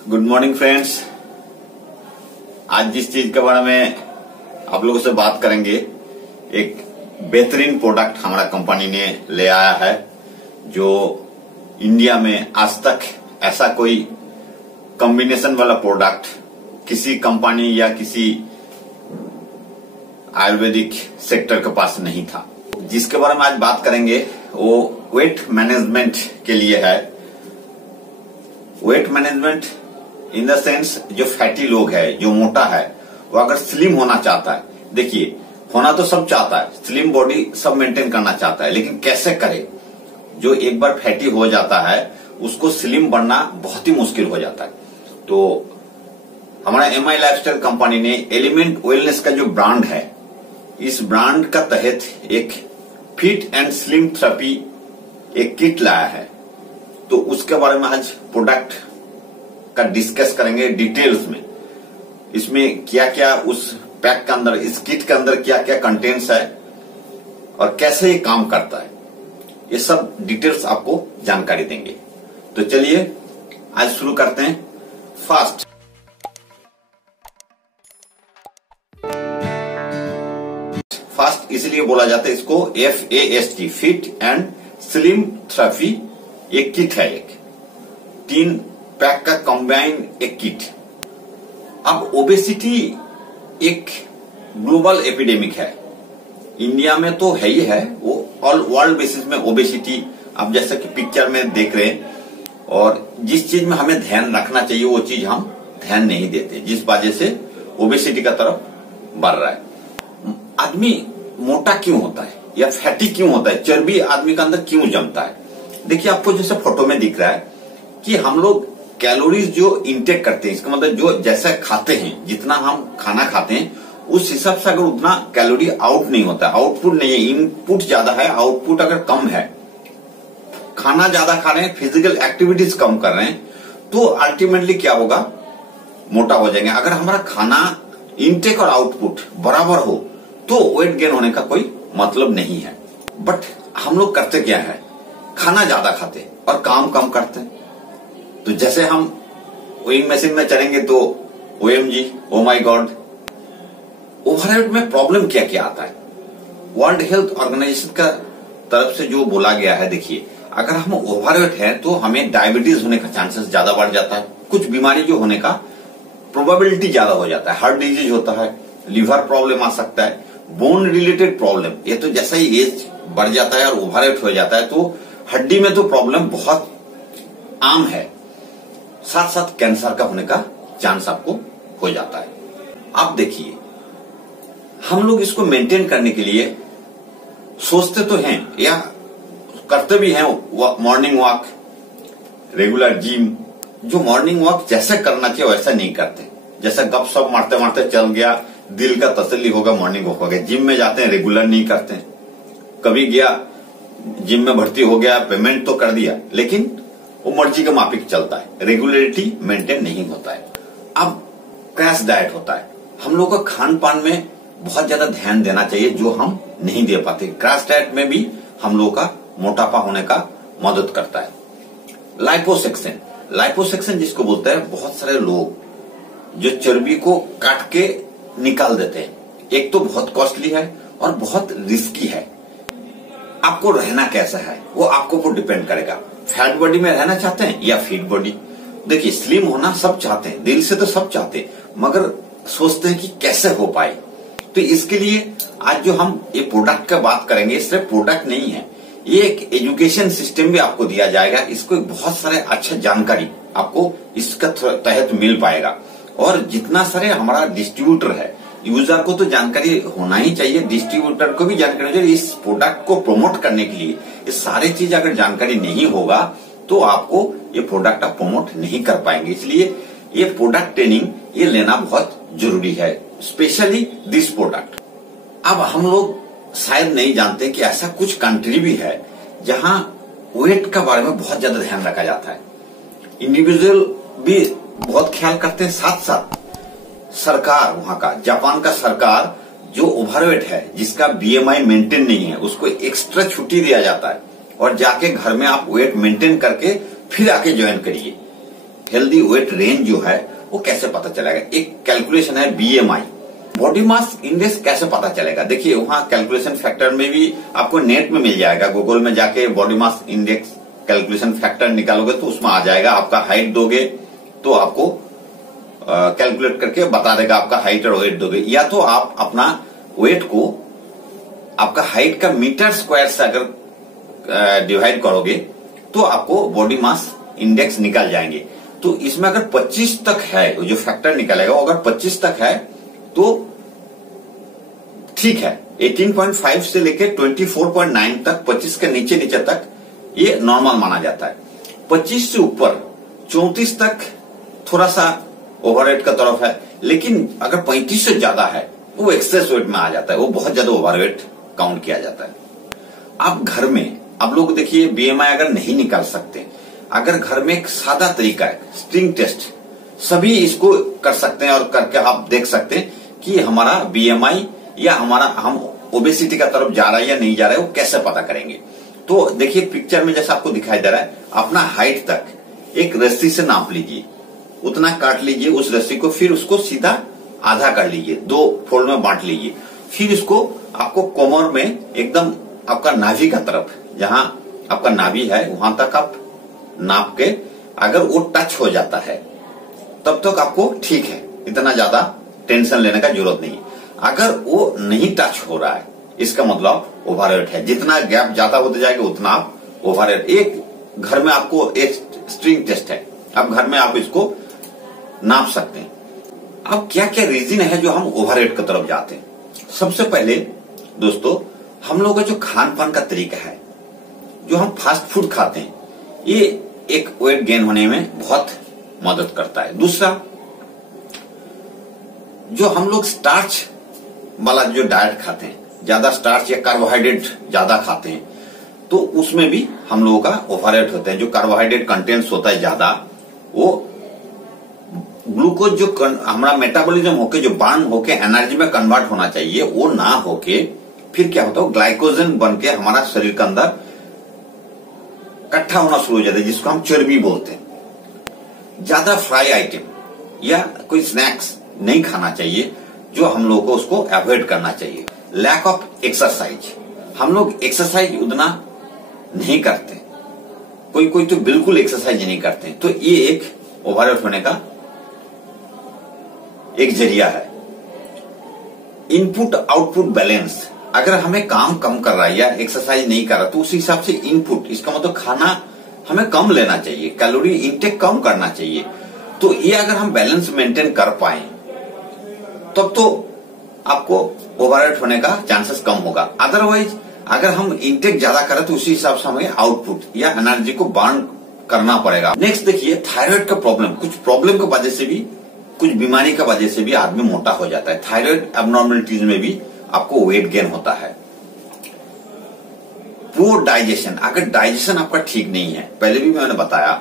Good morning friends. आज जिस चीज के बारे में आप लोगों से बात करेंगे, एक बेहतरीन प्रोडक्ट हमारा कंपनी ने ले आया है, जो इंडिया में आज तक ऐसा कोई कॉम्बिनेशन वाला प्रोडक्ट किसी कंपनी या किसी आयुर्वेदिक सेक्टर के पास नहीं था। जिसके बारे में आज बात करेंगे वो वेट मैनेजमेंट के लिए है। Weight management in the sense, जो फैटी लोग है, जो मोटा है, वो अगर स्लिम होना चाहता है, देखिए होना तो सब चाहता है, स्लिम बॉडी सब मेंटेन करना चाहता है, लेकिन कैसे करे। जो एक बार फैटी हो जाता है उसको स्लिम बनना बहुत ही मुश्किल हो जाता है। तो हमारा एमआई लाइफस्टाइल कंपनी ने एलिमेंट वेलनेस का जो ब्रांड है, इस ब्रांड का तहत एक फिट एंड स्लिम थेरेपी एक किट लाया है। तो उसके बारे में आज प्रोडक्ट का डिस्कस करेंगे डिटेल्स में। इसमें क्या क्या उस पैक के अंदर, इस किट के अंदर क्या क्या कंटेंट्स है और कैसे ये काम करता है, ये सब डिटेल्स आपको जानकारी देंगे। तो चलिए आज शुरू करते हैं। फास्ट इसलिए बोला जाता है इसको, FAST, fit and slim therapy एक किट है, एक 3 पैक का कंबाइन एक किट। अब ओबेसिटी एक ग्लोबल एपिडेमिक है, इंडिया में तो है ही है, वो ऑल वर्ल्ड बेसिस में ओबेसिटी आप जैसा कि पिक्चर में देख रहे हैं। और जिस चीज में हमें ध्यान रखना चाहिए वो चीज हम ध्यान नहीं देते, जिस वजह से ओबेसिटी का तरफ बढ़ रहा है। आदमी मोटा क्यों होता है या फैटी क्यों होता है, चर्बी आदमी के अंदर क्यों जमता है? देखिए आपको जैसे फोटो में दिख रहा है कि हम लोग कैलोरीज जो इंटेक करते हैं, इसका मतलब जो जैसा खाते हैं, जितना हम खाना खाते हैं उस हिसाब से अगर उतना कैलोरी आउट नहीं होता, आउटपुट नहीं है, इनपुट ज्यादा है, आउटपुट अगर कम है, खाना ज्यादा खा रहे हैं, फिजिकल एक्टिविटीज कम कर रहे हैं, तो अल्टीमेटली क्या होगा, मोटा हो जाएंगे। अगर हमारा खाना इनटेक और आउटपुट बराबर हो तो वेट गेन होने का कोई मतलब नहीं है। बट हम लोग करते क्या है, खाना ज्यादा खाते और काम कम करते। तो जैसे हम वेइंग मशीन में चलेंगे तो OMG, ओ माई गॉड। ओवरवेट में प्रॉब्लम क्या क्या आता है, वर्ल्ड हेल्थ ऑर्गेनाइजेशन का तरफ से जो बोला गया है, देखिए अगर हम ओवरवेट हैं तो हमें डायबिटीज होने का चांसेस ज्यादा बढ़ जाता है, कुछ बीमारी जो होने का प्रोबेबिलिटी ज्यादा हो जाता है, हार्ट डिजीज होता है, लिवर प्रॉब्लम आ सकता है, बोन रिलेटेड प्रॉब्लम। ये तो जैसा ही एज बढ़ जाता है और ओवरवेट हो जाता है तो हड्डी में तो प्रॉब्लम बहुत आम है, साथ साथ कैंसर का होने का चांस आपको हो जाता है। आप देखिए हम लोग इसको मेंटेन करने के लिए सोचते तो हैं या करते भी हैं, मॉर्निंग वॉक, रेगुलर जिम। जो मॉर्निंग वॉक जैसे करना चाहिए वैसा नहीं करते, जैसा गपशप मारते मारते चल गया, दिल का तसल्ली होगा, मॉर्निंग वॉक हो गया। जिम में जाते हैं, रेगुलर नहीं करते, कभी गया जिम में भर्ती हो गया, पेमेंट तो कर दिया, लेकिन वो मर्जी के माफिक चलता है, रेगुलरिटी मेंटेन नहीं होता है। अब क्रैश डाइट होता है, हम लोग का खान पान में बहुत ज्यादा ध्यान देना चाहिए, जो हम नहीं दे पाते। क्रैश डाइट में भी हम लोग का मोटापा होने का मदद करता है। लाइपोसेक्शन, लाइपोसेक्शन जिसको बोलते हैं, बहुत सारे लोग जो चर्बी को काट के निकाल देते हैं, एक तो बहुत कॉस्टली है और बहुत रिस्की है। आपको रहना कैसा है वो आपको ऊपर डिपेंड करेगा, फैट बॉडी में रहना चाहते हैं या फिट बॉडी। देखिए स्लिम होना सब चाहते हैं, दिल से तो सब चाहते हैं, मगर सोचते हैं कि कैसे हो पाए। तो इसके लिए आज जो हम ये प्रोडक्ट का बात करेंगे, सिर्फ प्रोडक्ट नहीं है, ये एक एजुकेशन सिस्टम भी आपको दिया जाएगा। इसको बहुत सारे अच्छा जानकारी आपको इसका तहत मिल पाएगा। और जितना सारे हमारा डिस्ट्रीब्यूटर है, यूजर को तो जानकारी होना ही चाहिए, डिस्ट्रीब्यूटर को भी जानकारी चाहिए। इस प्रोडक्ट को प्रमोट करने के लिए ये सारी चीज अगर जानकारी नहीं होगा तो आपको ये प्रोडक्ट आप प्रमोट नहीं कर पाएंगे। इसलिए ये प्रोडक्ट ट्रेनिंग ये लेना बहुत जरूरी है, स्पेशली दिस प्रोडक्ट। अब हम लोग शायद नहीं जानते कि ऐसा कुछ कंट्री भी है जहां वेट का बारे में बहुत ज्यादा ध्यान रखा जाता है, इंडिविजुअल भी बहुत ख्याल करते हैं, साथ साथ सरकार, वहां का जापान का सरकार जो ओवरवेट है, जिसका BMI मेंटेन नहीं है, उसको एक्स्ट्रा छुट्टी दिया जाता है और जाके घर में आप वेट मेंटेन करके फिर आके ज्वाइन करिए। हेल्दी वेट रेंज जो है वो कैसे पता चलेगा? एक कैलकुलेशन है बीएमआई, बॉडी मास इंडेक्स कैसे पता चलेगा? देखिए वहां कैलकुलेशन फैक्टर में भी आपको नेट में मिल जाएगा, गूगल में जाके body mass index calculation factor निकालोगे तो उसमें आ जाएगा। आपका हाइट दोगे तो आपको कैलकुलेट करके बता देगा आपका हाइट और वेट दोगे, या तो आप अपना वेट को आपका हाइट का मीटर स्क्वायर से अगर डिवाइड करोगे तो आपको बॉडी मास इंडेक्स निकल जाएंगे। तो इसमें अगर 25 तक है, जो फैक्टर निकलेगा वो अगर 25 तक है तो ठीक है। 18.5 से लेकर 24.9 तक, 25 के नीचे नीचे तक ये नॉर्मल माना जाता है। 25 से ऊपर 34 तक थोड़ा सा ओवरवेट का तरफ है, लेकिन अगर 35 से ज्यादा है वो एक्सेस वेट में आ जाता है, वो बहुत ज्यादा ओवरवेट काउंट किया जाता है। आप घर में आप लोग देखिए बीएमआई अगर नहीं निकाल सकते, अगर घर में एक सादा तरीका है, स्ट्रिंग टेस्ट, सभी इसको कर सकते हैं और करके आप देख सकते हैं कि हमारा बीएमआई या हम ओबेसिटी का तरफ जा रहा है या नहीं जा रहा है, वो कैसे पता करेंगे? तो देखिए पिक्चर में जैसा आपको दिखाई दे रहा है, अपना हाइट तक एक रस्सी से नाप लीजिए, उतना काट लीजिए उस रस्सी को, फिर उसको सीधा आधा कर लीजिए, 2 फोल्ड में बांट लीजिए, फिर इसको आपको कमर में एकदम आपका नाभि का तरफ, जहां आपका नाभि है वहां तक आप नाप के, अगर वो टच हो जाता है तब तक आपको ठीक है, इतना ज्यादा टेंशन लेने का जरूरत नहीं। अगर वो नहीं टच हो रहा है इसका मतलब ओवरवेट है। जितना गैप ज्यादा होते जाएगा उतना आप ओवरवेट। एक घर में आपको एक स्ट्रिंग टेस्ट है, अब घर में आप इसको नाप सकते हैं। अब क्या क्या रीजन है जो हम ओवरवेट की तरफ जाते हैं? सबसे पहले दोस्तों हम लोग का जो खान पान का तरीका है, जो हम फास्ट फूड खाते हैं, ये एक वेट गेन होने में बहुत मदद करता है। दूसरा, जो हम लोग स्टार्च वाला जो डाइट खाते हैं, ज्यादा स्टार्च या कार्बोहाइड्रेट ज्यादा खाते हैं, तो उसमें भी हम लोगों का ओवरवेट होता है। जो कार्बोहाइड्रेट कंटेंट्स होता है ज्यादा, वो ग्लूकोज जो हमारा मेटाबॉलिज्म होके जो बर्न होके एनर्जी में कन्वर्ट होना चाहिए, वो ना होके फिर क्या होता है, ग्लाइकोजन बन के हमारा शरीर के अंदर इकट्ठा होना शुरू हो जाता है, जिसको हम चर्बी बोलते हैं। ज्यादा फ्राई आइटम या कोई स्नैक्स नहीं खाना चाहिए, जो हम लोगों को उसको अवॉइड करना चाहिए। लैक ऑफ एक्सरसाइज, हम लोग एक्सरसाइज उतना नहीं करते, कोई कोई तो बिल्कुल एक्सरसाइज नहीं करते, तो ये एक ओवरवेट होने का एक जरिया है। इनपुट आउटपुट बैलेंस, अगर हमें काम कम कर रहा है या एक्सरसाइज नहीं कर रहा तो उस हिसाब से इनपुट, इसका मतलब खाना हमें कम लेना चाहिए, कैलोरी इंटेक कम करना चाहिए। तो ये अगर हम बैलेंस मेंटेन कर पाए तब तो आपको ओवरवेट होने का चांसेस कम होगा। अदरवाइज अगर हम इंटेक ज्यादा करें तो उसी हिसाब से हमें आउटपुट या एनर्जी को बर्न करना पड़ेगा। नेक्स्ट देखिए थायराइड का प्रॉब्लम, कुछ प्रॉब्लम की वजह से भी, कुछ बीमारी की वजह से भी आदमी मोटा हो जाता है। थायराइड एबनॉर्मलिटीज में भी आपको वेट गेन होता है। पुअर डाइजेशन, अगर डाइजेशन आपका ठीक नहीं है, पहले भी मैंने बताया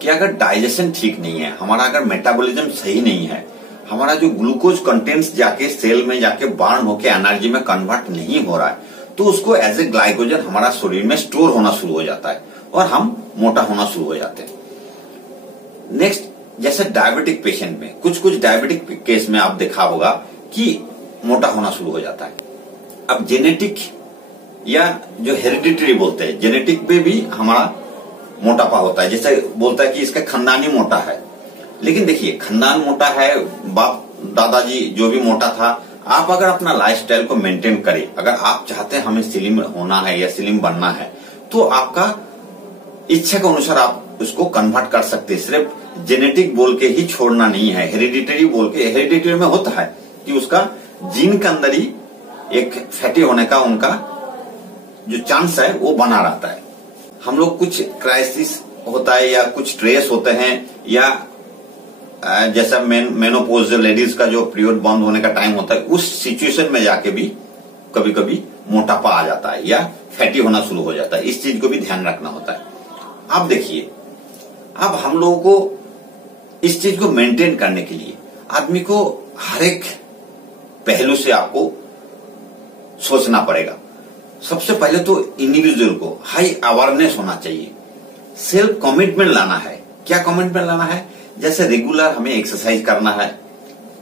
कि अगर डाइजेशन ठीक नहीं है, हमारा अगर मेटाबॉलिज्म सही नहीं है, हमारा जो ग्लूकोज कंटेंट्स जाके सेल में जाके बर्न होके एनर्जी में कन्वर्ट नहीं हो रहा है, तो उसको एज ए ग्लाइकोजन हमारा शरीर में स्टोर होना शुरू हो जाता है और हम मोटा होना शुरू हो जाते हैं। नेक्स्ट, जैसे डायबिटिक पेशेंट में, कुछ कुछ डायबिटिक केस में आप देखा होगा कि मोटा होना शुरू हो जाता है। अब जेनेटिक या जो हेरिडिटरी बोलते हैं, जेनेटिक में भी हमारा मोटापा होता है। जैसे बोलता है कि इसका खानदानी मोटा है, लेकिन देखिए खानदान मोटा है, बाप दादाजी जो भी मोटा था, आप अगर अपना लाइफस्टाइल को मेंटेन करें, अगर आप चाहते हैं हमें स्लिम होना है या स्लिम बनना है, तो आपका इच्छा के अनुसार आप उसको कन्वर्ट कर सकते हैं। सिर्फ जेनेटिक बोल के ही छोड़ना नहीं है, हेरिडिटरी बोल के, हेरिडिटरी में होता है कि उसका जीन के अंदर ही एक फैटी होने का उनका जो चांस है वो बना रहता है। हम लोग कुछ क्राइसिस होता है या कुछ स्ट्रेस होते हैं, या जैसा मेनोपॉज लेडीज का जो पीरियड बंद होने का टाइम होता है, उस सिचुएशन में जाके भी कभी कभी मोटापा आ जाता है या फैटी होना शुरू हो जाता है। इस चीज को भी ध्यान रखना होता है। अब देखिए, अब हम लोगों को इस चीज को मेंटेन करने के लिए आदमी को हर एक पहलू से आपको सोचना पड़ेगा। सबसे पहले तो इंडिविजुअल को हाई अवेयरनेस होना चाहिए, सेल्फ कमिटमेंट लाना है। क्या कमिटमेंट लाना है? जैसे रेगुलर हमें एक्सरसाइज करना है,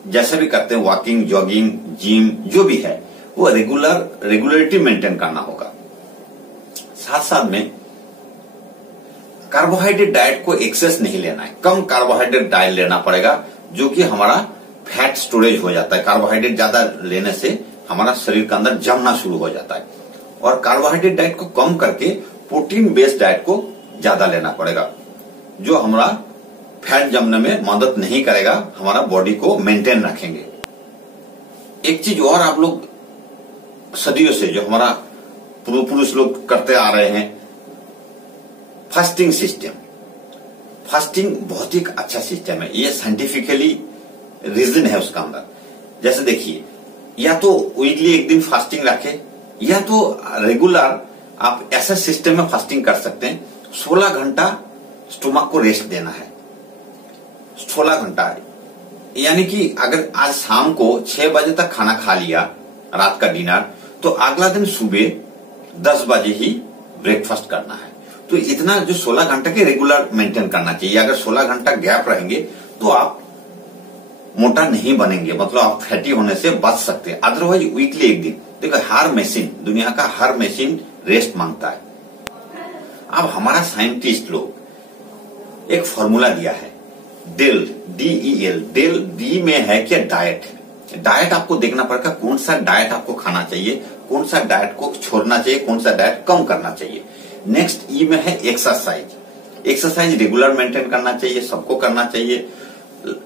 जैसे भी करते हैं वॉकिंग, जॉगिंग, जिम जो भी है वो रेगुलरिटी मेंटेन करना होगा। साथ साथ में कार्बोहाइड्रेट डाइट को एक्सेस नहीं लेना है, कम कार्बोहाइड्रेट डाइट लेना पड़ेगा, जो कि हमारा फैट स्टोरेज हो जाता है। कार्बोहाइड्रेट ज्यादा लेने से हमारा शरीर के अंदर जमना शुरू हो जाता है, और कार्बोहाइड्रेट डाइट को कम करके प्रोटीन बेस्ड डाइट को ज्यादा लेना पड़ेगा, जो हमारा फैट जमने में मदद नहीं करेगा, हमारा बॉडी को मेंटेन रखेंगे। एक चीज और आप लोग सदियों से जो हमारा पुरुष लोग करते आ रहे हैं, फास्टिंग सिस्टम। फास्टिंग बहुत ही अच्छा सिस्टम है, ये साइंटिफिकली रीजन है उसका अंदर। जैसे देखिए, या तो वीकली एक दिन फास्टिंग रखे, या तो रेगुलर आप ऐसा सिस्टम में फास्टिंग कर सकते हैं। 16 घंटा स्टोमक को रेस्ट देना है, 16 घंटा, यानी कि अगर आज शाम को 6 बजे तक खाना खा लिया, रात का डिनर, तो अगला दिन सुबह 10 बजे ही ब्रेकफास्ट करना है। तो इतना जो 16 घंटे के रेगुलर मेंटेन करना चाहिए। अगर 16 घंटा गैप रहेंगे तो आप मोटा नहीं बनेंगे, मतलब आप फैटी होने से बच सकते हैं। अदरवाइज वीकली एक दिन, देखो हर मशीन, दुनिया का हर मशीन रेस्ट मांगता है। अब हमारा साइंटिस्ट लोग एक फॉर्मूला दिया है, डेल, DEL। डेल डी में है क्या, डाइट। डाइट आपको देखना पड़ेगा कौन सा डाइट आपको खाना चाहिए, कौन सा डाइट को छोड़ना चाहिए, कौन सा डाइट कम करना चाहिए। नेक्स्ट ई में है एक्सरसाइज। एक्सरसाइज रेगुलर मेंटेन करना चाहिए, सबको करना चाहिए।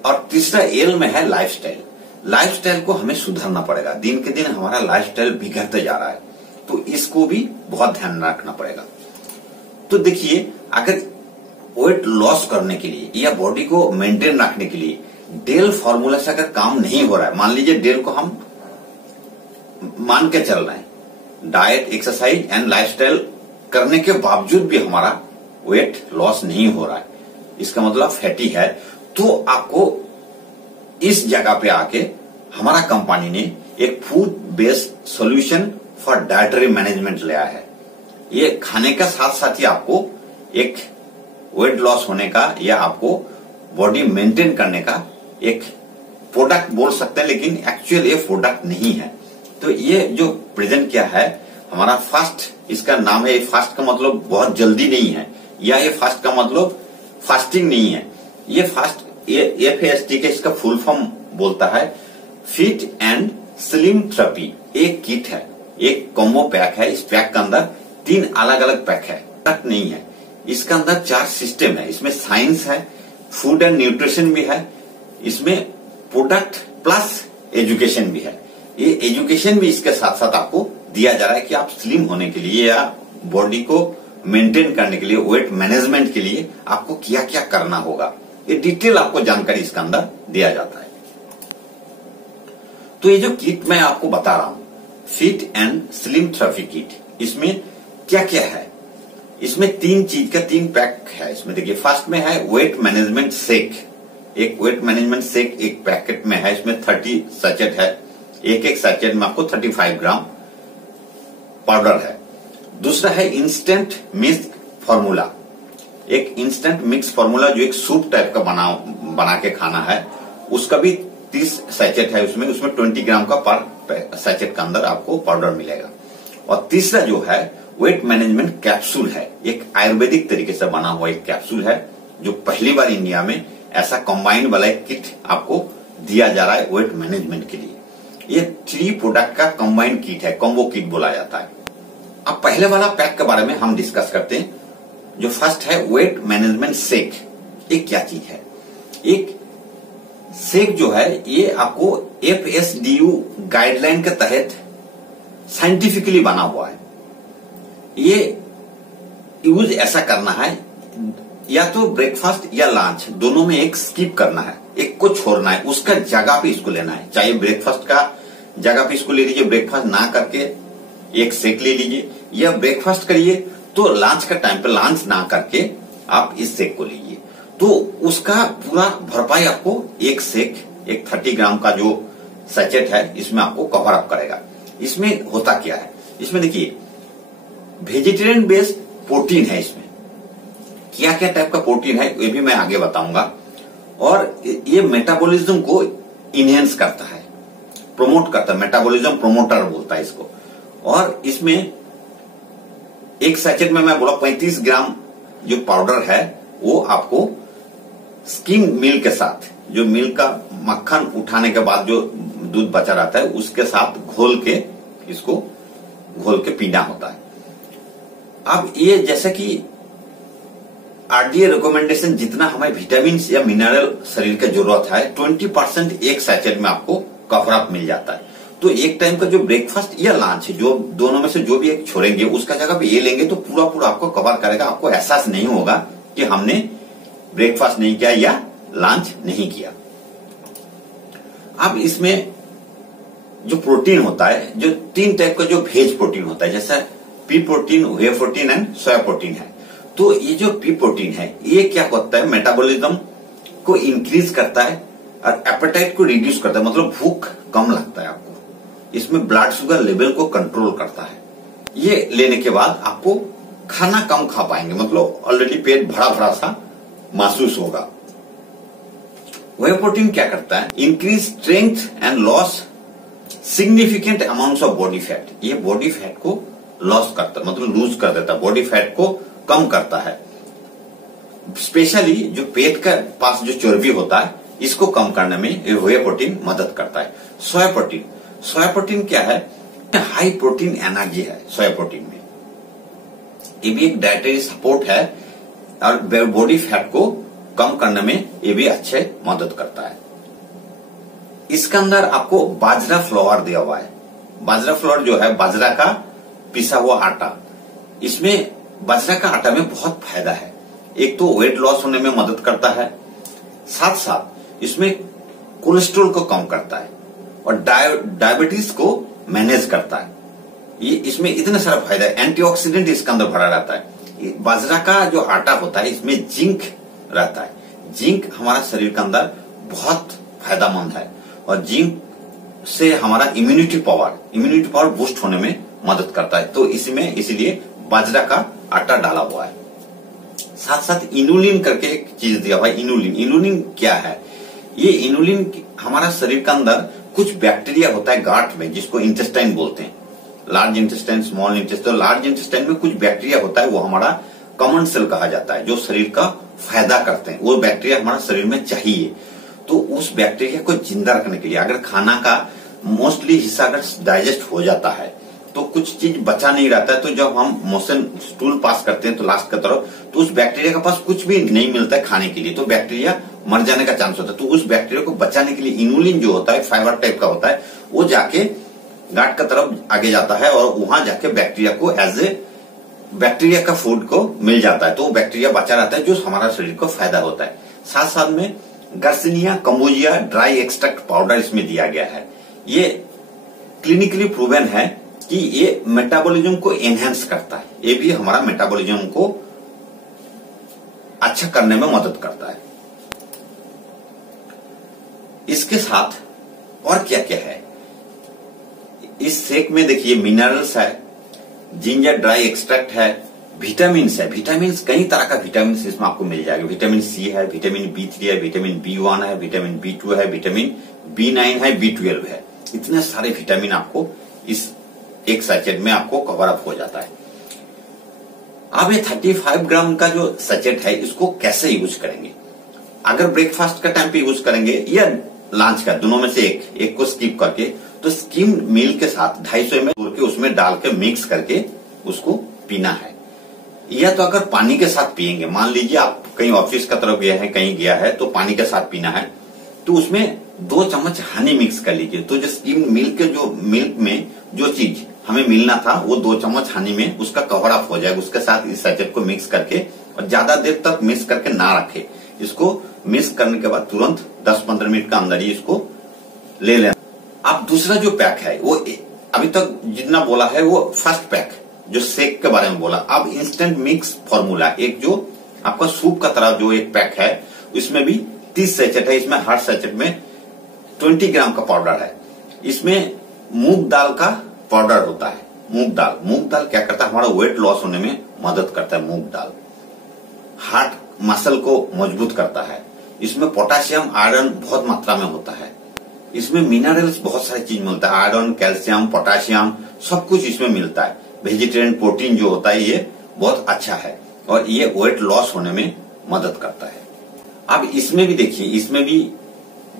और तीसरा एल में है लाइफस्टाइल। लाइफस्टाइल को हमें सुधारना पड़ेगा, दिन के दिन हमारा लाइफस्टाइल बिगड़ते जा रहा है, तो इसको भी बहुत ध्यान रखना पड़ेगा। तो देखिए, अगर वेट लॉस करने के लिए या बॉडी को मेंटेन रखने के लिए डेल फॉर्मूला से अगर काम नहीं हो रहा है, मान लीजिए डेल को हम मान के चल रहे हैं, डाइट, एक्सरसाइज एंड लाइफस्टाइल करने के बावजूद भी हमारा वेट लॉस नहीं हो रहा है, इसका मतलब फैटी है, तो आपको इस जगह पे आके हमारा कंपनी ने एक food based solution for dietary management लाया है। ये खाने का साथ साथ ही आपको एक वेट लॉस होने का या आपको बॉडी मेंटेन करने का एक प्रोडक्ट बोल सकते हैं, लेकिन एक्चुअल ये प्रोडक्ट नहीं है। तो ये जो प्रेजेंट किया है हमारा फास्ट, इसका नाम है, फास्ट का मतलब बहुत जल्दी नहीं है, या ये फास्ट का मतलब फास्टिंग नहीं है। ये फास्ट, ये FAST के इसका फुल फॉर्म बोलता है फिट एंड स्लिम थेरेपी। एक किट है, एक कॉम्बो पैक है। इस पैक के अंदर 3 अलग अलग पैक है, पैक नहीं है। इसके अंदर 4 सिस्टम है, इसमें साइंस है, फूड एंड न्यूट्रिशन भी है, इसमें प्रोडक्ट प्लस एजुकेशन भी है। ये एजुकेशन भी इसके साथ साथ आपको दिया जा रहा है कि आप स्लिम होने के लिए या बॉडी को मेंटेन करने के लिए, वेट मैनेजमेंट के लिए आपको क्या क्या करना होगा, ये डिटेल आपको जानकारी इसके अंदर दिया जाता है। तो ये जो किट मैं आपको बता रहा हूं, fit and slim therapy kit, इसमें क्या क्या है? इसमें 3 चीज का 3 पैक है। इसमें देखिए, फर्स्ट में है वेट मैनेजमेंट शेक। एक वेट मैनेजमेंट शेक एक पैकेट में है, इसमें 30 सैचेट है, एक सैचेट में आपको 35 ग्राम पाउडर है। दूसरा है इंस्टेंट मिक्स फॉर्मूला। एक इंस्टेंट मिक्स फॉर्मूला जो एक सूप टाइप का बना के खाना है, उसका भी 30 सैचेट है। उसमें 20 ग्राम का पर सैचेट के अंदर आपको पाउडर मिलेगा। और तीसरा जो है वेट मैनेजमेंट कैप्सूल है, एक आयुर्वेदिक तरीके से बना हुआ एक कैप्सूल है, जो पहली बार इंडिया में ऐसा कंबाइंड वाला एक किट आपको दिया जा रहा है वेट मैनेजमेंट के लिए। ये 3 प्रोडक्ट का कंबाइंड किट है, कॉम्बो किट बोला जाता है। अब पहले वाला पैक के बारे में हम डिस्कस करते हैं। जो फर्स्ट है वेट मैनेजमेंट शेक। एक क्या चीज है? एक शेक जो है ये आपको FSDU गाइडलाइन के तहत साइंटिफिकली बना हुआ है। ये यूज ऐसा करना है, या तो ब्रेकफास्ट या लंच दोनों में एक स्किप करना है, एक को छोड़ना है, उसका जगह पे इसको लेना है। चाहे ब्रेकफास्ट का जगह पे इसको ले लीजिए, ब्रेकफास्ट ना करके एक शेक ले लीजिए, या ब्रेकफास्ट करिए तो लंच का टाइम पे लंच ना करके आप इस शेक को लीजिए। तो उसका पूरा भरपाई आपको एक शेक, एक 30 ग्राम का जो सैचेट है, इसमें आपको कवर अप करेगा। इसमें होता क्या है? इसमें देखिए, वेजिटेरियन बेस्ड प्रोटीन है। इसमें क्या क्या टाइप का प्रोटीन है ये भी मैं आगे बताऊंगा। और ये मेटाबॉलिज्म को इनहेंस करता है, प्रमोट करता है, मेटाबॉलिज्म प्रोमोटर बोलता है इसको। और इसमें एक सैचेट में मैं बोला 35 ग्राम जो पाउडर है वो आपको स्किम मिल्क के साथ, जो मिल्क का मक्खन उठाने के बाद जो दूध बचा रहता है उसके साथ घोल के इसको घोल के पीना होता है। अब ये जैसे कि आरडीए रिकमेंडेशन जितना हमें विटामिन या मिनरल शरीर की जरूरत है 20% एक सैचेट में आपको कवर अप मिल जाता है। तो एक टाइम का जो ब्रेकफास्ट या लंच है, जो दोनों में से जो भी एक छोड़ेंगे उसका जगह पे ये लेंगे तो पूरा पूरा आपको कवर करेगा। आपको एहसास नहीं होगा कि हमने ब्रेकफास्ट नहीं किया या लंच नहीं किया। अब इसमें जो प्रोटीन होता है, जो 3 टाइप का जो वेज प्रोटीन होता है, जैसे P protein, way protein and soya protein है। तो ये जो पी प्रोटीन है ये क्या होता है, मेटाबॉलिज्म को इंक्रीज करता है और एपेटाइट को रिड्यूस करता है, मतलब भूख कम लगता है आपको। इसमें ब्लड शुगर लेवल को कंट्रोल करता है। ये लेने के बाद आपको खाना कम खा पाएंगे, मतलब ऑलरेडी पेट भरा भरा सा महसूस होगा। वे प्रोटीन क्या करता है, increase strength and loss significant amounts of body fat. ये बॉडी फैट को लॉस करता है, मतलब लूज कर देता है, बॉडी फैट को कम करता है। स्पेशली जो पेट के पास जो चर्बी होता है इसको कम करने में वे प्रोटीन मदद करता है। सोया प्रोटीन, सोया प्रोटीन क्या है, हाई प्रोटीन एनर्जी है सोया प्रोटीन में। ये भी एक डाइटरी सपोर्ट है और बॉडी फैट को कम करने में ये भी अच्छे मदद करता है। इसके अंदर आपको बाजरा फ्लोर दिया हुआ है। बाजरा फ्लोर जो है बाजरा का पिसा हुआ आटा। इसमें बाजरा का आटा में बहुत फायदा है। एक तो वेट लॉस होने में मदद करता है, साथ साथ इसमें कोलेस्ट्रॉल को कम करता है और डायबिटीज को मैनेज करता है। ये इसमें इतने सारा फायदा है। एंटीऑक्सीडेंट इसके अंदर भरा रहता है। बाजरा का जो आटा होता है इसमें जिंक रहता है। जिंक हमारा शरीर के अंदर बहुत फायदेमंद है और जिंक से हमारा इम्यूनिटी पावर बूस्ट होने में मदद करता है। तो इसमें इसलिए बाजरा का आटा डाला हुआ है। साथ साथ इनुलिन करके एक चीज दिया हुआ है। इनुलिन क्या है, ये इनुलिन हमारा शरीर के अंदर कुछ बैक्टीरिया होता है गाट में, जिसको इंटेस्टाइन बोलते हैं, large intestine, small intestine. Large intestine में कुछ बैक्टीरिया होता है, वो हमारा कॉमन सेल कहा जाता है, जो शरीर का फायदा करते हैं। वो बैक्टीरिया हमारा शरीर में चाहिए। तो उस बैक्टीरिया को जिंदा रखने के लिए अगर खाना का मोस्टली हिस्सा अगर डाइजेस्ट हो जाता है तो कुछ चीज बचा नहीं रहता है। तो जब हम मोशन स्टूल पास करते हैं तो लास्ट की तरफ तो उस बैक्टीरिया के पास कुछ भी नहीं मिलता है खाने के लिए, तो बैक्टीरिया मर जाने का चांस होता है। तो उस बैक्टीरिया को बचाने के लिए इनुलिन जो होता है फाइबर टाइप का होता है, वो जाके गाट की तरफ आगे जाता है और वहां जाके बैक्टीरिया को एज ए बैक्टीरिया का फूड को मिल जाता है। तो बैक्टीरिया बचा रहता है जो हमारा शरीर को फायदा होता है। साथ साथ में गर्सिनिया कंबोजिया ड्राई एक्सट्रैक्ट पाउडर इसमें दिया गया है। ये क्लिनिकली प्रूवन है कि ये मेटाबॉलिज्म को एनहेंस करता है। ये भी हमारा मेटाबॉलिज्म को अच्छा करने में मदद करता है। इसके साथ और क्या क्या है इस शेक में, देखिए मिनरल्स है, जिंजर ड्राई एक्सट्रैक्ट है, विटामिन है। विटामिन कई तरह का विटामिन इसमें आपको मिल जाएगा। विटामिन सी है, विटामिन B3 है, विटामिन B1 है, विटामिन B2 है, विटामिन B9 है, B12 है। इतने सारे विटामिन आपको इस एक सैचेट में आपको कवर अप हो जाता है। अब ये 35 ग्राम का जो सैचेट है इसको कैसे यूज करेंगे, अगर ब्रेकफास्ट का टाइम पे यूज करेंगे या लंच का, दोनों में से एक को स्किप करके, तो स्किम मिल्क के साथ 250 ml घोल के उसमें डाल के मिक्स करके उसको पीना है। या तो अगर पानी के साथ पिएंगे, मान लीजिए आप कहीं ऑफिस का तरफ गया है, कहीं गया है तो पानी के साथ पीना है, तो उसमें 2 चम्मच हनी मिक्स कर लीजिए। तो जो स्किम मिल्क के जो मिल्क में जो चीज हमें मिलना था वो 2 चम्मच हनी में उसका कवर अप हो जाएगा। उसके साथ इस सैचेट को मिक्स करके और ज्यादा देर तक मिक्स करके ना रखे, इसको मिक्स करने के बाद तुरंत 10-15 मिनट का अंदर ही इसको ले लेना। अब दूसरा जो पैक है वो अभी तक जितना बोला है वो फर्स्ट पैक जो शेक के बारे में बोला। अब इंस्टेंट मिक्स फॉर्मूला, एक जो आपका सूप का तरह जो एक पैक है इसमें भी 30 सैचेट है। इसमें हर सैचेट में 20 ग्राम का पाउडर है। इसमें मूंग दाल का पाउडर होता है। मूंग दाल क्या करता है, हमारा वेट लॉस होने में मदद करता है। मूंग दाल हार्ट मसल को मजबूत करता है। इसमें पोटाशियम आयरन बहुत मात्रा में होता है। इसमें मिनरल्स बहुत सारी चीज मिलता है, आयरन, कैल्शियम, पोटाशियम सब कुछ इसमें मिलता है। वेजिटेरियन प्रोटीन जो होता है ये बहुत अच्छा है और ये वेट लॉस होने में मदद करता है। अब इसमें भी देखिए, इसमें भी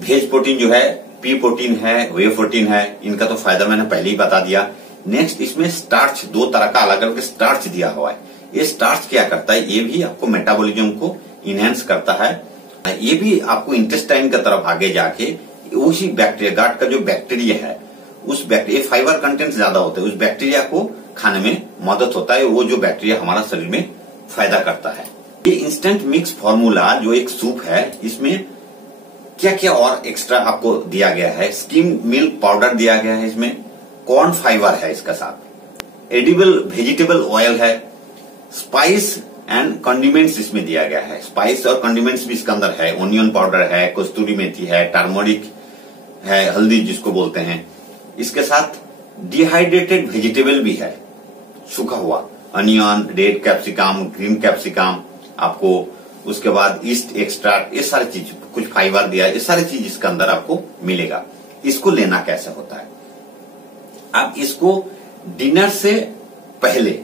वेज प्रोटीन जो है, पी प्रोटीन है, वे प्रोटीन है, इनका तो फायदा मैंने पहले ही बता दिया। नेक्स्ट इसमें स्टार्च, 2 तरह का अलग अलग स्टार्च दिया हुआ है। ये स्टार्च क्या करता है, ये भी आपको मेटाबॉलिज्म को इनहेंस करता है। ये भी आपको इंटेस्टाइन की तरफ आगे जाके उसी बैक्टीरिया, गाट का जो बैक्टीरिया है उस बैक्टीरिया, फाइबर कंटेंट ज्यादा होते हैं, उस बैक्टीरिया को खाने में मदद होता है। वो जो बैक्टीरिया हमारा शरीर में फायदा करता है। ये इंस्टेंट मिक्स फॉर्मूला जो एक सूप है, इसमें क्या क्या और एक्स्ट्रा आपको दिया गया है। स्किम मिल्क पाउडर दिया गया है, इसमें कॉर्न फाइबर है, इसका साथ एडिबल वेजिटेबल ऑयल है, स्पाइस एंड कंडिमेंट्स इसमें दिया गया है। स्पाइस और कंडिमेंट्स भी इसके अंदर है, ओनियन पाउडर है, कस्तूरी मेथी है, टर्मरिक है, हल्दी जिसको बोलते हैं। इसके साथ डिहाइड्रेटेड वेजिटेबल भी है, सूखा हुआ onion, red capsicum, green capsicum, आपको उसके बाद ईस्ट एक्सट्रैक्ट, ये सारी चीज, कुछ फाइबर दिया है, ये सारी चीज इसके अंदर आपको मिलेगा। इसको लेना कैसे होता है, आप इसको डिनर से पहले,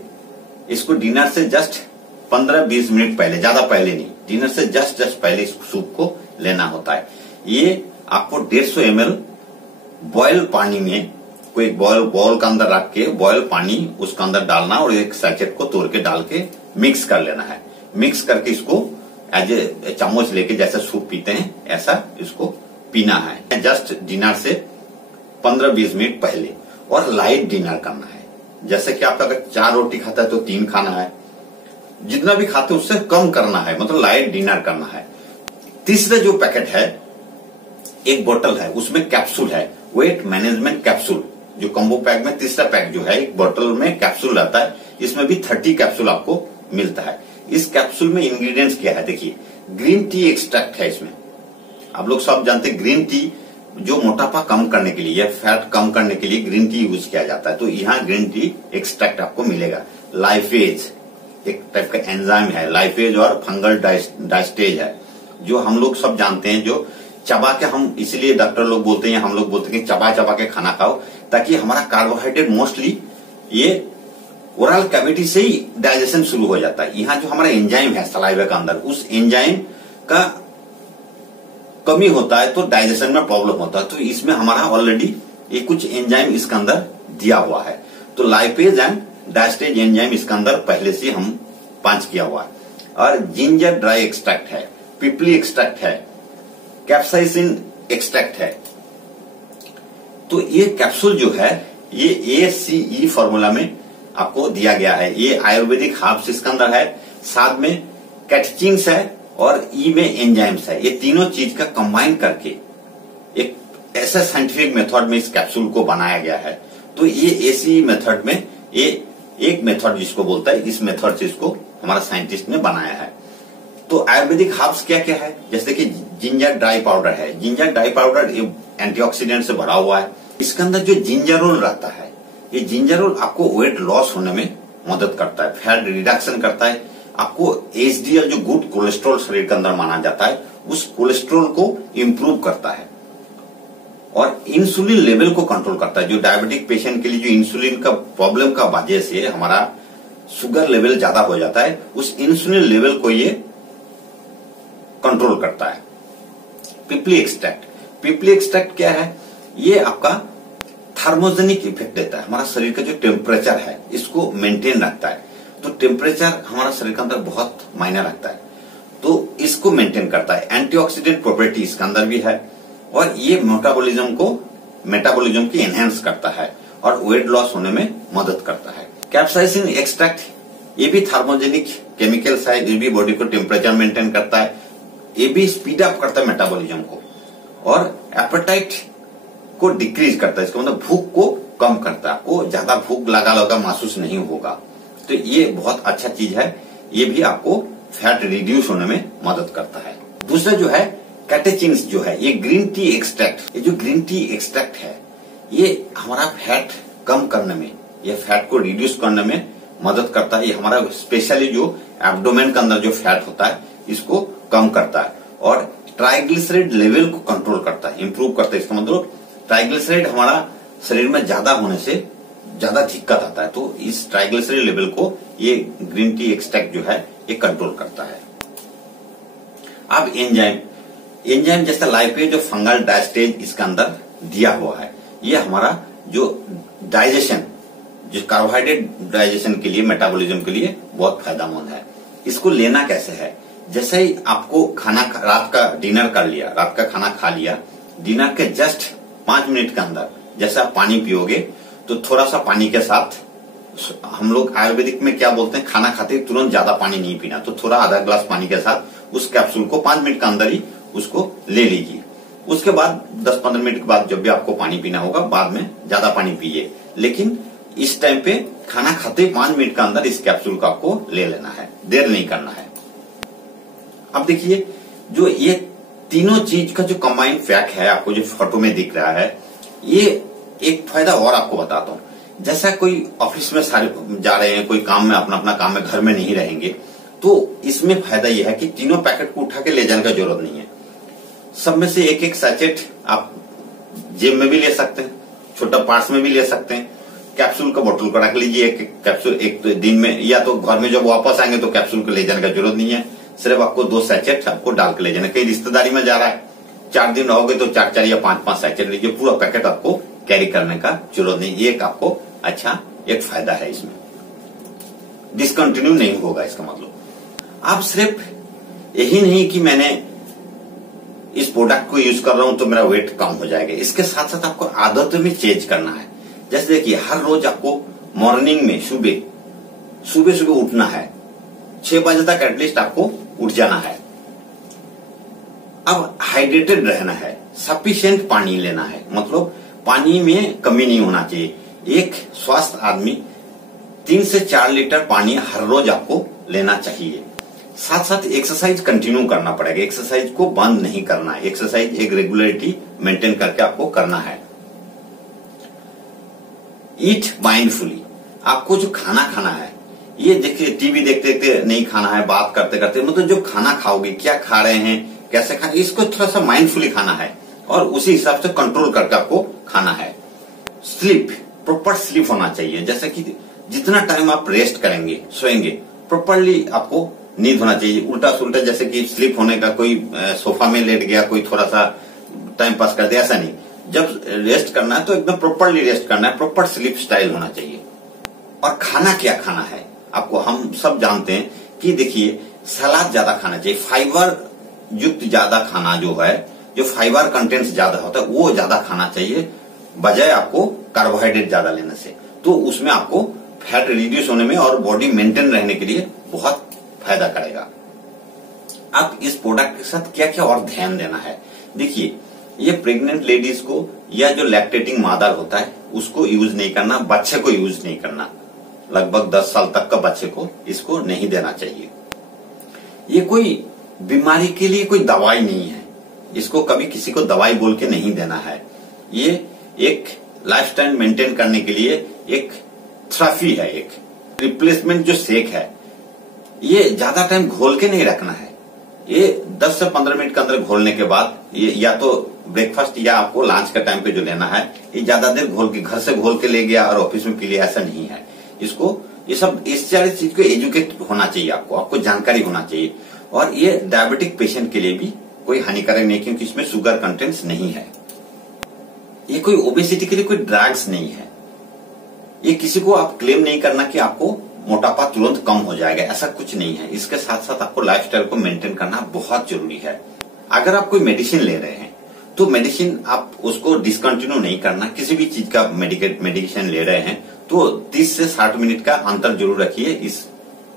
इसको डिनर से जस्ट 15-20 मिनट पहले, ज्यादा पहले नहीं, डिनर से जस्ट पहले इस सूप को लेना होता है। ये आपको 150 ml बॉयल पानी में, कोई बॉयल का अंदर रख के बॉयल पानी उसके अंदर डालना और एक सैचेट को तोड़ के डाल के मिक्स कर लेना है। मिक्स करके इसको एज ए चम्मच लेके जैसे सूप पीते हैं ऐसा इसको पीना है, जस्ट डिनर से 15-20 मिनट पहले। और लाइट डिनर करना है, जैसे कि आप अगर 4 रोटी खाता है तो 3 खाना है, जितना भी खाते हैं उससे कम करना है, मतलब लाइट डिनर करना है। तीसरा जो पैकेट है, एक बोतल है, उसमें कैप्सूल है, वेट मैनेजमेंट कैप्सूल, जो कॉम्बो पैक में तीसरा पैक जो है, एक बोतल में कैप्सूल रहता है, इसमें भी 30 कैप्सूल आपको मिलता है। इस कैप्सूल में इंग्रेडिएंट्स क्या है, देखिए ग्रीन टी एक्सट्रैक्ट है इसमें। आप लोग सब जानते हैं ग्रीन टी जो मोटापा कम करने के लिए या फैट कम करने के लिए ग्रीन टी यूज किया जाता है, तो यहाँ ग्रीन टी एक्सट्रैक्ट आपको मिलेगा। लाइफेज एक टाइप का एंजाइम है, लाइफेज और फंगल डायस्टेज है, जो हम लोग सब जानते हैं, जो चबा के, हम इसलिए डॉक्टर लोग बोलते हैं, हम लोग बोलते हैं कि चबा चबा के खाना खाओ, ताकि हमारा कार्बोहाइड्रेट मोस्टली ये ओरल कैविटी से ही डाइजेशन शुरू हो जाता है। यहाँ जो हमारा एंजाइम है सलाइवा के अंदर, उस एंजाइम का कमी होता है तो डाइजेशन में प्रॉब्लम होता है। तो इसमें हमारा ऑलरेडी ये कुछ एंजाइम इसके अंदर दिया हुआ है, तो लाइपेज एंड डायस्टेज एंजाइम इसके अंदर पहले से हम पंच किया हुआ है। और जिंजर ड्राई एक्सट्रैक्ट है, पिपली एक्सट्रैक्ट है, कैप्साइसिन एक्सट्रैक्ट है। तो ये कैप्सूल जो है ये ACE फॉर्मूला में आपको दिया गया है। ये आयुर्वेदिक हर्ब्स इसके अंदर है, साथ में कैटेचिन्स है और ई में एंजाइम्स है। ये तीनों चीज का कंबाइन करके एक ऐसा साइंटिफिक मेथड में इस कैप्सूल को बनाया गया है। तो ये ACE मेथड में ये एक मेथड जिसको बोलता है, इस मेथड से इसको हमारा साइंटिस्ट ने बनाया है। तो आयुर्वेदिक हर्ब्स क्या क्या है, जैसे कि जिंजर ड्राई पाउडर है। जिंजर ड्राई पाउडर एंटीऑक्सीडेंट से भरा हुआ है। इसके अंदर जो जिंजरोल रहता है, ये जिंजरोल आपको वेट लॉस होने में मदद करता है, फैट रिडक्शन करता है, आपको HDL जो गुड कोलेस्ट्रॉल शरीर के अंदर माना जाता है, उस कोलेस्ट्रॉल को इंप्रूव करता है और इंसुलिन लेवल को कंट्रोल करता है। जो डायबिटिक पेशेंट के लिए जो इंसुलिन का प्रॉब्लम का वजह से हमारा शुगर लेवल ज्यादा हो जाता है, उस इंसुलिन लेवल को ये कंट्रोल करता है। पिपली एक्सट्रैक्ट, पिपली एक्सट्रैक्ट क्या है, ये आपका थर्मोजेनिक इफेक्ट देता है। हमारा शरीर का जो टेम्परेचर है इसको मेंटेन रखता है। तो टेम्परेचर हमारा शरीर के अंदर बहुत मायने रखता है, तो इसको मेंटेन करता है। एंटीऑक्सीडेंट प्रॉपर्टी इसके अंदर भी है और ये मेटाबॉलिज्म की एनहेंस करता है और वेट लॉस होने में मदद करता है। कैप्साइसिन एक्सट्रैक्ट, ये भी थर्मोजेनिक केमिकल्स है, ये भी बॉडी को टेम्परेचर मेंटेन करता है, ये भी स्पीड अप करता है मेटाबॉलिज्म को और एपेटाइट को डिक्रीज करता है। इसका मतलब भूख को कम करता है, आपको ज्यादा भूख लगा महसूस नहीं होगा। तो ये बहुत अच्छा चीज है, ये भी आपको फैट रिड्यूस होने में मदद करता है। दूसरा जो है कैटेचिन्स जो है, ये ग्रीन टी एक्सट्रैक्ट, ये जो ग्रीन टी एक्सट्रैक्ट है ये हमारा फैट कम करने में, ये फैट को रिड्यूस करने में मदद करता है। ये हमारा स्पेशली जो एब्डोमेन के अंदर जो फैट होता है इसको कम करता है और ट्राइग्लिसराइड लेवल को कंट्रोल करता है, इंप्रूव करता है। इसका मतलब ट्राइग्लिसराइड हमारा शरीर में ज्यादा होने से ज्यादा दिक्कत आता है, तो इस ट्राइग्लिसराइड लेवल को ये ग्रीन टी एक्सट्रैक्ट जो है ये कंट्रोल करता है। अब एंजाइम जैसा लाइपेज जो फंगल डायस्टेज इसके अंदर दिया हुआ है, ये हमारा जो डाइजेशन, जो कार्बोहाइड्रेट डाइजेशन के लिए, मेटाबॉलिज्म के लिए बहुत फायदेमंद है। इसको लेना कैसे है? जैसे ही आपको खाना, रात का डिनर कर लिया, रात का खाना खा लिया, डिनर के जस्ट 5 मिनट के अंदर जैसे आप पानी पियोगे, तो थोड़ा सा पानी के साथ, हम लोग आयुर्वेदिक में क्या बोलते हैं, खाना खाते ही तुरंत ज्यादा पानी नहीं पीना, तो थोड़ा आधा ग्लास पानी के साथ उस कैप्सूल को 5 मिनट के अंदर ही उसको ले लीजिए। उसके बाद 10-15 मिनट के बाद जब भी आपको पानी पीना होगा, बाद में ज्यादा पानी पिए, लेकिन इस टाइम पे खाना खाते ही 5 मिनट के अंदर इस कैप्सूल को आपको ले लेना है, देर नहीं करना है। अब देखिए, जो ये तीनों चीज का जो कंबाइंड पैक है, आपको जो फोटो में दिख रहा है, ये एक फायदा और आपको बताता हूं। जैसा कोई ऑफिस में सारे जा रहे हैं, कोई काम में, अपना अपना काम में, घर में नहीं रहेंगे, तो इसमें फायदा यह है कि तीनों पैकेट को उठा के ले जाने का जरूरत नहीं है। सब में से एक एक सैचेट आप जेब में भी ले सकते हैं, छोटा पार्ट्स में भी ले सकते हैं। कैप्सूल का बोतल को रख लीजिए, एक कैप्सूल एक तो दिन में, या तो घर में जब वापस आएंगे तो कैप्सूल को ले जाने का जरूरत नहीं है, सिर्फ आपको 2 सैचेट आपको डाल के ले जाना। कहीं रिश्तेदारी में जा रहा है, 4 दिन रहोगे तो 4 या 5 सैचेट लीजिए, पूरा पैकेट आपको कैरी करने का जरूरत नहीं। ये एक आपको अच्छा एक फायदा है, इसमें डिसकंटिन्यू नहीं होगा। इसका मतलब आप सिर्फ यही नहीं कि मैंने इस प्रोडक्ट को यूज कर रहा हूं तो मेरा वेट कम हो जाएगा, इसके साथ साथ आपको आदतों में चेंज करना है। जैसे देखिए, हर रोज आपको मॉर्निंग में सुबह उठना है, 6 बजे तक एटलीस्ट आपको उठ जाना है। अब हाइड्रेटेड रहना है, सफिशिएंट पानी लेना है, मतलब पानी में कमी नहीं होना चाहिए। एक स्वस्थ आदमी 3 से 4 लीटर पानी हर रोज आपको लेना चाहिए। साथ साथ एक्सरसाइज कंटिन्यू करना पड़ेगा, एक्सरसाइज को बंद नहीं करना है, एक्सरसाइज एक रेगुलरिटी मेंटेन करके आपको करना है। ईट माइंडफुली, आपको जो खाना है, ये देखिए टीवी देखते देखते नहीं खाना है, बात करते करते, मतलब जो खाना खाओगे, क्या खा रहे हैं, कैसे खा, इसको थोड़ा सा माइंडफुली खाना है और उसी हिसाब से कंट्रोल करके आपको खाना है। स्लीप, प्रॉपर स्लीप होना चाहिए, जैसे कि जितना टाइम आप रेस्ट करेंगे, सोएंगे, प्रॉपरली आपको नींद होना चाहिए। उल्टा सुल्टा जैसे कि स्लीप होने का, कोई सोफा में लेट गया, कोई थोड़ा सा टाइम पास कर दिया, ऐसा नहीं। जब रेस्ट करना है तो एकदम प्रॉपरली रेस्ट करना है, प्रॉपर स्लीप स्टाइल होना चाहिए। और खाना क्या खाना है आपको, हम सब जानते हैं कि देखिए, सलाद ज्यादा खाना चाहिए, फाइबर युक्त ज्यादा खाना जो है, जो फाइबर कंटेंट्स ज्यादा होता है वो ज्यादा खाना चाहिए, बजाय आपको कार्बोहाइड्रेट ज्यादा लेने से। तो उसमें आपको फैट रिड्यूस होने में और बॉडी मेंटेन रहने के लिए बहुत फायदा करेगा। अब इस प्रोडक्ट के साथ क्या क्या और ध्यान देना है, देखिए, ये प्रेग्नेंट लेडीज को या जो लैक्टेटिंग मदर होता है उसको यूज नहीं करना, बच्चे को यूज नहीं करना, लगभग 10 साल तक का बच्चे को इसको नहीं देना चाहिए। ये कोई बीमारी के लिए कोई दवाई नहीं है, इसको कभी किसी को दवाई बोल के नहीं देना है। ये एक लाइफस्टाइल मेंटेन करने के लिए एक थेरेपी है, एक रिप्लेसमेंट जो शेक है, ये ज्यादा टाइम घोल के नहीं रखना है। ये 10 से 15 मिनट के अंदर घोलने के बाद, ये या तो ब्रेकफास्ट या आपको लंच का टाइम पे जो लेना है, ये ज्यादा देर घोल के, घर से घोल के ले गया और ऑफिस में पी लिया, ऐसा नहीं है। इसको, ये सब इस सारी चीज को एजुकेट होना चाहिए, आपको जानकारी होना चाहिए। और ये डायबिटिक पेशेंट के लिए भी कोई हानिकारक नहीं, क्योंकि इसमें शुगर कंटेंट्स नहीं है। ये कोई ओबेसिटी के लिए कोई ड्रग्स नहीं है। ये किसी को आप क्लेम नहीं करना कि आपको मोटापा तुरंत कम हो जाएगा, ऐसा कुछ नहीं है। इसके साथ साथ आपको लाइफस्टाइल को मेंटेन करना बहुत जरूरी है। अगर आप कोई मेडिसिन ले रहे हैं तो मेडिसिन आप उसको डिसकंटिन्यू नहीं करना। किसी भी चीज का मेडिकेशन ले रहे हैं तो 30 से 60 मिनट का अंतर जरूर रखिए इस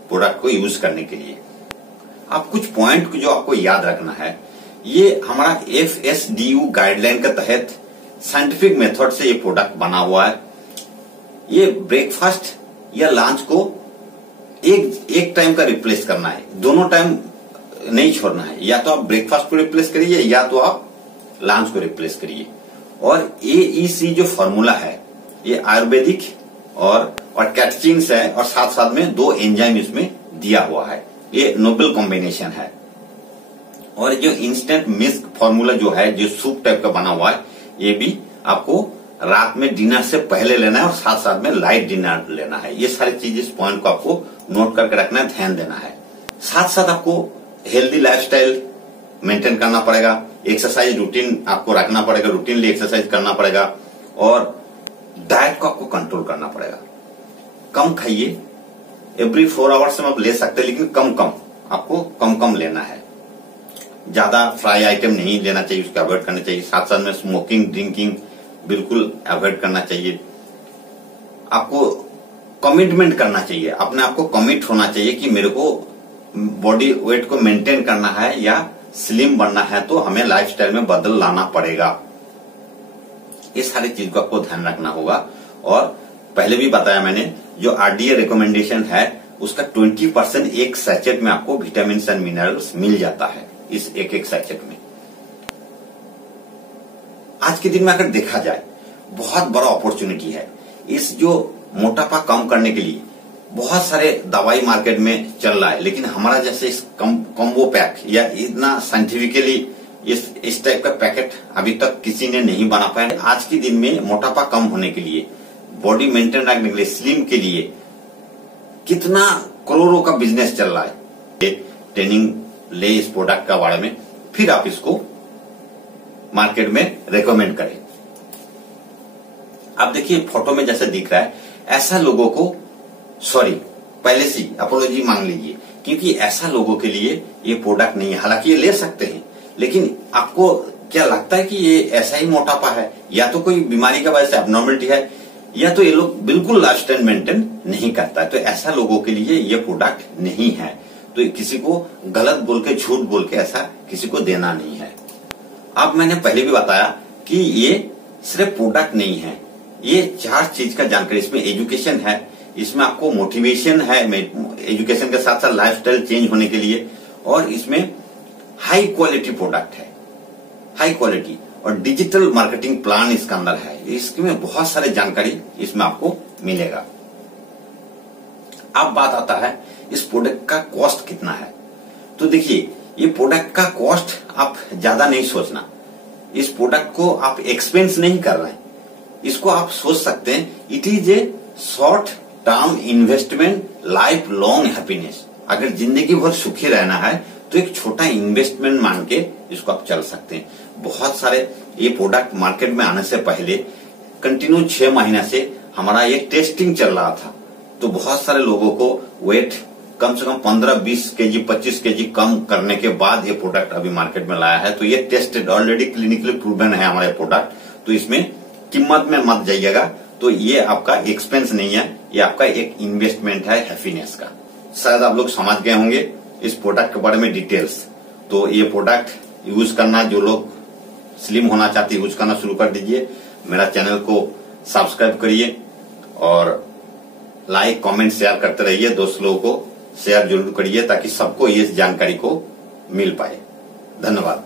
प्रोडक्ट को यूज करने के लिए। आप कुछ पॉइंट जो आपको याद रखना है, ये हमारा FSDU गाइडलाइन के तहत साइंटिफिक मेथड से ये प्रोडक्ट बना हुआ है। ये ब्रेकफास्ट या लंच को एक टाइम का रिप्लेस करना है, दोनों टाइम नहीं छोड़ना है। या तो आप ब्रेकफास्ट को रिप्लेस करिए या तो आप लंच को रिप्लेस करिए। और AEC जो फॉर्मूला है, ये आयुर्वेदिक और कैटचिन्स है, और साथ साथ में 2 एंजाइम इसमें दिया हुआ है। ये नोबल कॉम्बिनेशन है। और जो इंस्टेंट मिल्क फॉर्मूला जो है, जो सूप टाइप का बना हुआ है, ये भी आपको रात में डिनर से पहले लेना है और साथ साथ में लाइट डिनर लेना है। ये सारी चीजें, इस पॉइंट को आपको नोट करके रखना है, ध्यान देना है। साथ साथ आपको हेल्दी लाइफस्टाइल मेंटेन करना पड़ेगा, एक्सरसाइज रूटीन आपको रखना पड़ेगा, रूटीनली एक्सरसाइज करना पड़ेगा, और डाइट को आपको कंट्रोल करना पड़ेगा। कम खाइए, एवरी 4 आवर्स में आप ले सकते हैं, लेकिन कम कम आपको कम लेना है। ज्यादा फ्राई आइटम नहीं लेना चाहिए, उसको अवॉइड करना चाहिए। साथ साथ में स्मोकिंग, ड्रिंकिंग बिल्कुल अवॉइड करना चाहिए। आपको कमिटमेंट करना चाहिए, अपने आप को कमिट होना चाहिए कि मेरे को बॉडी वेट को मेंटेन करना है या स्लिम बनना है, तो हमें लाइफस्टाइल में बदल लाना पड़ेगा। ये सारी चीज को आपको ध्यान रखना होगा। और पहले भी बताया मैंने, जो आरडीए रिकमेंडेशन है उसका 20% एक सैचेट में आपको विटामिन एंड मिनरल्स मिल जाता है, इस एक सैचेट में। आज के दिन में अगर देखा जाए, बहुत बड़ा अपॉर्चुनिटी है। इस जो मोटापा कम करने के लिए बहुत सारे दवाई मार्केट में चल रहा है, लेकिन हमारा जैसे इस कॉम्बो पैक या इतना साइंटिफिकली इस टाइप का पैकेट अभी तक किसी ने नहीं बना पाया। आज के दिन में मोटापा कम होने के लिए, बॉडी मेंटेन रखने के लिए, स्लिम के लिए कितना करोड़ों का बिजनेस चल रहा है। ट्रेनिंग ले इस प्रोडक्ट का बारे में, फिर आप इसको मार्केट में रेकमेंड करें। आप देखिए फोटो में जैसे दिख रहा है, ऐसा लोगों को पहले से अपोलॉजी मांग लीजिए, क्योंकि ऐसा लोगों के लिए ये प्रोडक्ट नहीं है। हालांकि ये ले सकते हैं, लेकिन आपको क्या लगता है कि ये ऐसा ही मोटापा है, या तो कोई बीमारी का वजह से एब्नॉर्मलिटी है, या तो ये लोग बिल्कुल लाइफस्टाइल मेंटेन नहीं करता है, तो ऐसा लोगों के लिए ये प्रोडक्ट नहीं है। तो किसी को गलत बोल के, झूठ बोल के ऐसा किसी को देना नहीं है। अब मैंने पहले भी बताया कि ये सिर्फ प्रोडक्ट नहीं है, ये 4 चीज का जानकारी, इसमें एजुकेशन है, इसमें आपको मोटिवेशन है, एजुकेशन के साथ साथ लाइफस्टाइल चेंज होने के लिए, और इसमें हाई क्वालिटी प्रोडक्ट है, हाई क्वालिटी, और डिजिटल मार्केटिंग प्लान इसके अंदर है। इसमें बहुत सारे जानकारी इसमें आपको मिलेगा। अब बात आता है इस प्रोडक्ट का कॉस्ट कितना है। तो देखिए, ये प्रोडक्ट का कॉस्ट आप ज्यादा नहीं सोचना, इस प्रोडक्ट को आप एक्सपेंस नहीं कर रहे हैं, इसको आप सोच सकते हैं it is a short term investment, life long happiness. अगर जिंदगी भर सुखी रहना है तो एक छोटा इन्वेस्टमेंट मान के इसको आप चल सकते हैं। बहुत सारे ये प्रोडक्ट मार्केट में आने से पहले कंटिन्यू 6 महीने से हमारा ये टेस्टिंग चल रहा था, तो बहुत सारे लोगों को वेट कम से कम 15-20 केजी 25 केजी कम करने के बाद ये प्रोडक्ट अभी मार्केट में लाया है। तो ये टेस्टेड, ऑलरेडी क्लिनिकली प्रूवन है हमारे प्रोडक्ट, तो इसमें कीमत में मत जाइएगा। तो ये आपका एक्सपेंस नहीं है, ये आपका एक इन्वेस्टमेंट है हैप्पीनेस का। शायद आप लोग समझ गए होंगे इस प्रोडक्ट के बारे में डिटेल्स। तो ये प्रोडक्ट यूज करना, जो लोग स्लिम होना चाहते हैं यूज करना शुरू कर दीजिए। मेरा चैनल को सब्सक्राइब करिए और लाइक कमेंट शेयर करते रहिए। दोस्त लोगों को शेयर जरूर करिए ताकि सबको ये जानकारी को मिल पाए। धन्यवाद।